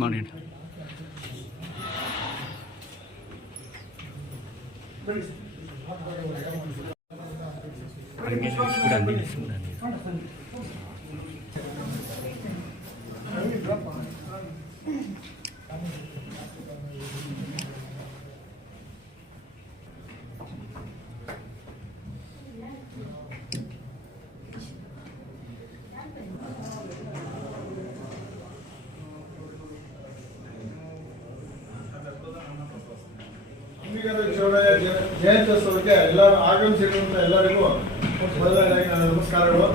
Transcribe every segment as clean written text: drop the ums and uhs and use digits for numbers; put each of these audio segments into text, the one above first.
ಮಾಡಿ ಜಯಂತ್ಯೋತ್ಸವಕ್ಕೆ ಎಲ್ಲರೂ ಆಗಮಿಸಿರುವಂಥ ಎಲ್ಲರಿಗೂ ಮೊದಲನೇದಾಗಿ ನನ್ನ ನಮಸ್ಕಾರಗಳು.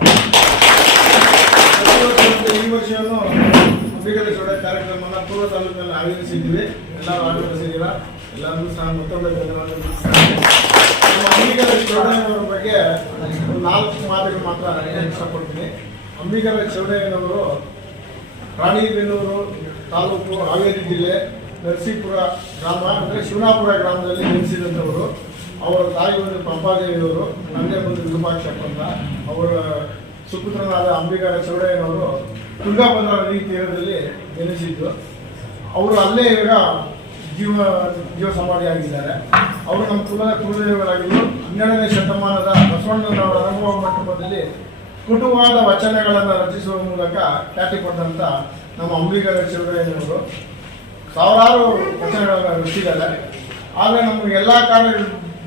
ಈ ವರ್ಷವನ್ನು ಅಂಬಿಗರ ಚೌಡ ಕಾರ್ಯಕ್ರಮವನ್ನು ಪೂರ್ವ ತಾಲೂಕಿನಲ್ಲಿ ಆಯೋಜಿಸಿದ್ದೀವಿ. ಎಲ್ಲರೂ ಆಗಮಿಸಿದ್ದೀರ, ಎಲ್ಲರಿಗೂ ಸಹ ಮತ್ತೊಮ್ಮೆ ಧನ್ಯವಾದ. ನಮ್ಮ ಅಂಬಿಗರ ಚೌಡಯ್ಯನವರ ಬಗ್ಗೆ 4 ಮಾತುಗಳು ಮಾತ್ರ ಹೇಳಕ್ಕೆ ಇಷ್ಟಪಡ್ತೀನಿ. ಅಂಬಿಗರ ಚೌಡಯ್ಯನವರು ರಾಣಿಬೆನ್ನೂರು ತಾಲೂಕು, ಹಾವೇರಿ ಜಿಲ್ಲೆ, ನರಸೀಪುರ ಗ್ರಾಮ ಅಂದರೆ ಶಿವನಾಪುರ ಗ್ರಾಮದಲ್ಲಿ ಜನಿಸಿದಂಥವರು. ಅವರ ತಾಯಿ ಒಂದು ಪಂಪಾದೇವಿಯವರು, ತಂದೆ ಬಂದು ವಿರೂಪಾಕ್ಷಪ್ಪ ಅಂತ. ಅವರ ಸುಪುತ್ರನಾದ ಅಂಬಿಗರ ಚೌಡಯ್ಯನವರು ತುಂಗಾಭದ್ರಾ ನದಿ ತೀರದಲ್ಲಿ ಜನಿಸಿದ್ದು. ಅವರು ಅಲ್ಲೇ ಈಗ ಜೀವ ಸಮಾಧಿಯಾಗಿದ್ದಾರೆ. ಅವರು ನಮ್ಮ ಕುಲದೇವರಾಗಿದ್ದು 12ನೇ ಶತಮಾನದ ಬಸವಣ್ಣನವರ ಅನುಭವ ಮಂಟಪದಲ್ಲಿ ಕುಟುಂಬವಾದ ವಚನಗಳನ್ನು ರಚಿಸುವ ಮೂಲಕ ಖ್ಯಾತಿ ಪಡೆದಂಥ ನಮ್ಮ ಅಂಬಿಗರ ಚೌಡಯ್ಯನವರು ಸಾವಿರಾರು ವಚನಗಳನ್ನು ರಚಿಸಿದ್ದಾರೆ. ಆದರೆ ನಮಗೆ ಎಲ್ಲ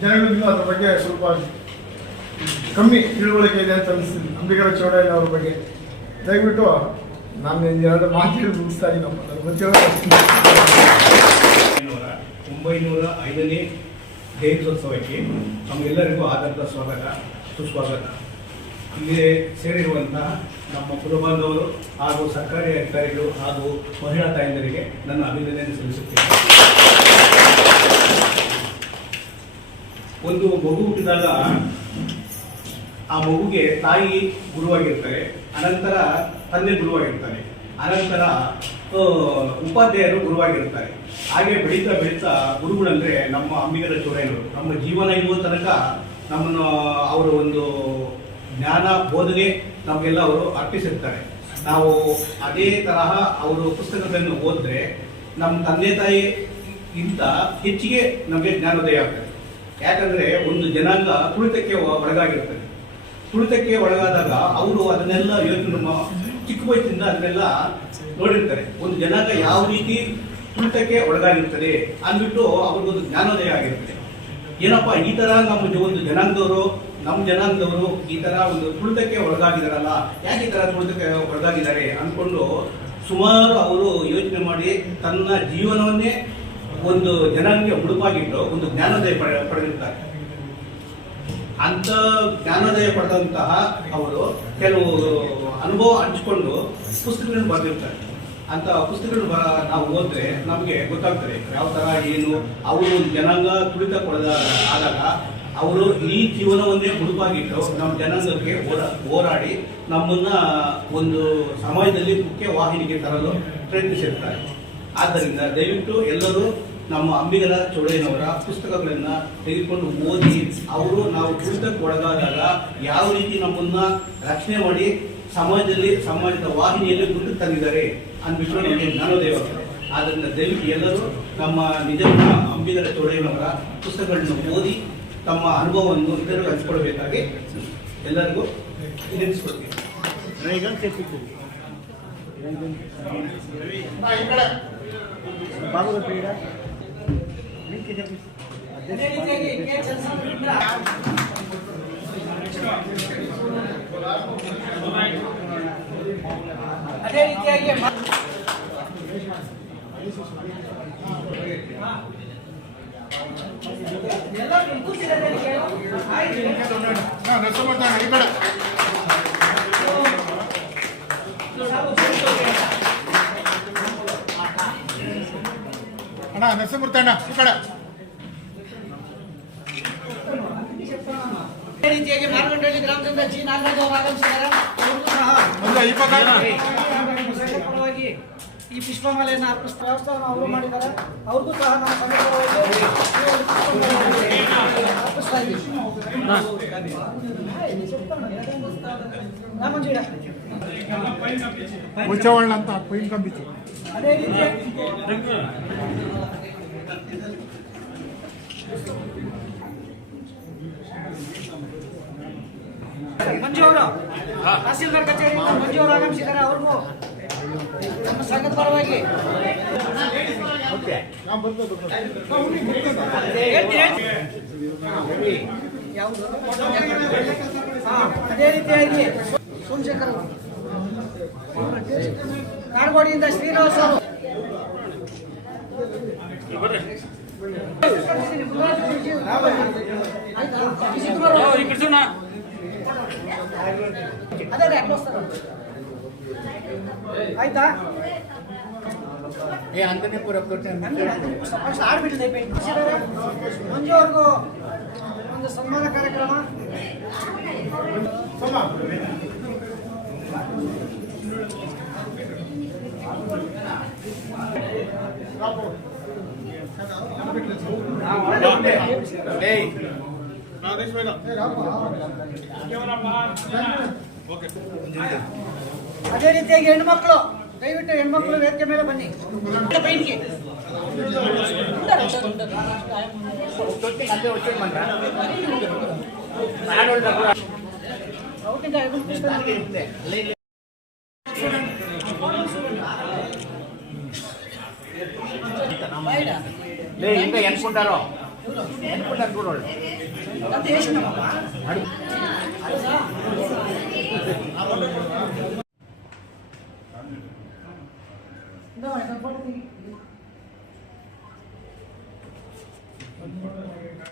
ಜನಗಳಿಗೂ ಅದ್ರ ಬಗ್ಗೆ ಸ್ವಲ್ಪ ಕಮ್ಮಿ ತಿಳುವಳಿಕೆ ಇದೆ ಅಂತ ಅನಿಸ್ತೀನಿ. ಅಂಬಿಗರ ಚೌಡಯ್ಯನವ್ರ ಬಗ್ಗೆ ದಯವಿಟ್ಟು ನಾನು 2 ಮಾತು ಮುಗಿಸ್ತಾ ಇದ್ದೀನಪ್ಪ. 905ನೇ ಜಯಂತ್ಯೋತ್ಸವಕ್ಕೆ ನಮ್ಮೆಲ್ಲರಿಗೂ ಆದಂಥ ಸ್ವಾಗತ, ಸುಸ್ವಾಗತ. ಇಲ್ಲಿ ಸೇರಿರುವಂತಹ ನಮ್ಮ ಕುಲಬಾಂಧವರು ಹಾಗೂ ಸರ್ಕಾರಿ ಅಧಿಕಾರಿಗಳು ಹಾಗೂ ಮಹಿಳಾ ತಾಯಂದರಿಗೆ ನನ್ನ ಅಭಿನಂದನೆ ಸಲ್ಲಿಸುತ್ತೇನೆ. ಒಂದು ಮಗು ಹುಟ್ಟಿದಾಗ ಆ ಮಗುಗೆ ತಾಯಿ ಗುರುವಾಗಿರ್ತಾರೆ, ಅನಂತರ ತಂದೆ ಗುರುವಾಗಿರ್ತಾರೆ, ಅನಂತರ ಉಪಾಧ್ಯಾಯರು ಗುರುವಾಗಿರ್ತಾರೆ. ಹಾಗೆ ಬೆಳೀತಾ ಬೆಳೀತಾ ಗುರುಗಳಂದ್ರೆ ನಮ್ಮ ಅಂಬಿಗರ ಚೌಡಯ್ಯನವರು. ನಮ್ಮ ಜೀವನ ಇರುವ ತನಕ ನಮ್ಮನ್ನು ಅವರ ಒಂದು ಜ್ಞಾನ ಬೋಧನೆ ನಮಗೆಲ್ಲ ಅವರು ಅರ್ಪಿಸಿರ್ತಾರೆ. ನಾವು ಅದೇ ತರಹ ಅವರು ಪುಸ್ತಕಗಳನ್ನು ಓದಿದ್ರೆ ನಮ್ಮ ತಂದೆ ತಾಯಿಗಿಂತ ಹೆಚ್ಚಿಗೆ ನಮಗೆ ಜ್ಞಾನೋದಯ ಆಗ್ತದೆ. ಯಾಕಂದರೆ ಒಂದು ಜನಾಂಗ ತುಳಿತಕ್ಕೆ ಒಳಗಾಗಿರ್ತದೆ. ತುಳಿತಕ್ಕೆ ಒಳಗಾದಾಗ ಅವರು ಅದನ್ನೆಲ್ಲ ಯೋಚನೆ ಚಿಕ್ಕ ವಯಸ್ಸಿಂದ ಅದನ್ನೆಲ್ಲ ನೋಡಿರ್ತಾರೆ. ಒಂದು ಜನಾಂಗ ಯಾವ ರೀತಿ ತುಳಿತಕ್ಕೆ ಒಳಗಾಗಿರ್ತದೆ ಅಂದ್ಬಿಟ್ಟು ಅವ್ರಿಗೊಂದು ಜ್ಞಾನೋದಯ ಆಗಿರ್ತದೆ. ಏನಪ್ಪ ಈ ಥರ ಒಂದು ನಮ್ಮ ಜನಾಂಗದವರು ಈ ಥರ ಒಂದು ತುಳಿತಕ್ಕೆ ಒಳಗಾಗಿದಾರಲ್ಲ, ಯಾಕೆ ಈ ಥರ ತುಳಿತಕ್ಕೆ ಒಳಗಾಗಿದ್ದಾರೆ ಅಂದ್ಕೊಂಡು ಸುಮಾರು ಅವರು ಯೋಚನೆ ಮಾಡಿ ತನ್ನ ಜೀವನವನ್ನೇ ಒಂದು ಜನಾಂಗಕ್ಕೆ ಮುಡುಪಾಗಿಟ್ಟು ಒಂದು ಜ್ಞಾನೋದಯ ಪಡೆದಿರ್ತಾರೆ. ಅಂತ ಜ್ಞಾನೋದಯ ಪಡೆದಂತಹ ಅವರು ಕೆಲವು ಅನುಭವ ಹಂಚಿಕೊಂಡು ಪುಸ್ತಕಗಳನ್ನು ಬರೆದಿರ್ತಾರೆ. ಅಂತ ಪುಸ್ತಕಗಳು ನಾವು ಓದಿದ್ರೆ ನಮಗೆ ಗೊತ್ತಾಗ್ತದೆ ಯಾವ ಥರ ಏನು ಅವರು ಒಂದು ಜನಾಂಗ ತುಳಿತಕ್ಕೊಳಗ ಆದಾಗ ಅವರು ಈ ಜೀವನವನ್ನೇ ಮುಡುಪಾಗಿಟ್ಟು ನಮ್ಮ ಜನಾಂಗಕ್ಕೆ ಹೋರಾಡಿ ನಮ್ಮನ್ನ ಒಂದು ಸಮಾಜದಲ್ಲಿ ಮುಖ್ಯ ವಾಹಿನಿಗೆ ತರಲು ಪ್ರಯತ್ನಿಸಿರ್ತಾರೆ. ಆದ್ದರಿಂದ ದಯವಿಟ್ಟು ಎಲ್ಲರೂ ನಮ್ಮ ಅಂಬಿಗರ ಚೌಡಯ್ಯನವರ ಪುಸ್ತಕಗಳನ್ನ ತೆಗೆದುಕೊಂಡು ಓದಿ ಅವರು ನಾವು ತುಳಿತಕ್ಕೆ ಒಳಗಾದಾಗ ಯಾವ ರೀತಿ ನಮ್ಮನ್ನ ರಕ್ಷಣೆ ಮಾಡಿ ಸಮಾಜದ ವಾಹಿನಿಯಲ್ಲಿ ಮುಂದೆ ತಂದಿದ್ದಾರೆ ಅಂದ್ಬಿಟ್ಟು ನಮಗೆ ಜ್ಞಾನೋದಯ ಆಗ್ತದೆ. ಆದ್ದರಿಂದ ದಯವಿಟ್ಟು ಎಲ್ಲರೂ ನಮ್ಮ ನಿಜವಾದ ಅಂಬಿಗರ ಚೌಡಯ್ಯನವರ ಪುಸ್ತಕಗಳನ್ನು ಓದಿ ತಮ್ಮ ಅನುಭವವನ್ನು ಇತರರಿಗೆ ಹಂಚಿಕೊಳ್ಬೇಕಾಗಿ ಎಲ್ಲರಿಗೂ ವಿನಂತಿಸಿಕೊಳ್ತೀನಿ. ಅದೇ ರೀತಿಯಾಗಿ ಅಣ್ಣ ನರಸಿಂಹಮೂರ್ತಿ ಅಣ್ಣ ಈ ಕಡೆ ರೀತಿಯಾಗಿ ಮಾರ್ಗಂಡಳ್ಳಿ ಗ್ರಾಮದಿಂದ ಜಿ ನಾಗರಾಜ್ ಅವರು ಆಗಮಿಸಿದ್ದಾರೆ. ಈ ಪುಷ್ಪಮಾಲೆಯನ್ನು ಅರ್ಪಿಸಿದ ವ್ಯವಸ್ಥೆಯನ್ನು ಅವರು ಮಾಡಿದ್ದಾರೆ. ಅವ್ರಿಗೂ ಸಹ ನಾವು ಸಂದರ್ಭವಾಗಿ ಅರ್ಪಿಸ್ತಾ ಇದ್ದೀವಿ. ರಾಮಂಜೀಡ ಮುಚ್ಚವಳ್ಳ ಅಂತ ಪೈನ್ ಕಂಬಿತ್ತು. ಅದೇ ರೀತಿ ಮಂಜು ಅವರು ತಹಸೀಲ್ದಾರ್ ಕಚೇರಿಯಿಂದ ಮಂಜು ಅವರು ಆಗಮಿಸಿದ್ದಾರೆ. ಅವ್ರಿಗೂ ನಮ್ಮ ಸಂಘದ ಪರವಾಗಿ ಯಾವುದು? ಅದೇ ರೀತಿಯಾಗಿ ಸೋಮಶೇಖರ್ ಅವರು ಕಾರವಾಡಿಯಿಂದ ಶ್ರೀನಿವಾಸ್ ಅವರು ಅದೇ ಆಯ್ತಾ? ಆಡ್ಬಿಟ್ಟಿದೆ ಮಂಜು ಅವ್ರಿಗೂ ಒಂದು ಸನ್ಮಾನ ಕಾರ್ಯಕ್ರಮ. ಅದೇ ರೀತಿಯಾಗಿ ಹೆಣ್ಮಕ್ಳು, ದಯವಿಟ್ಟು ಹೆಣ್ಮಕ್ಳು ವೇದಿಕೆ ಮೇಲೆ ಬನ್ನಿ. ಬೈಟ್ಗೆ ಎನ್ಕೊಂಡಾರೋ ಫೋಟೋ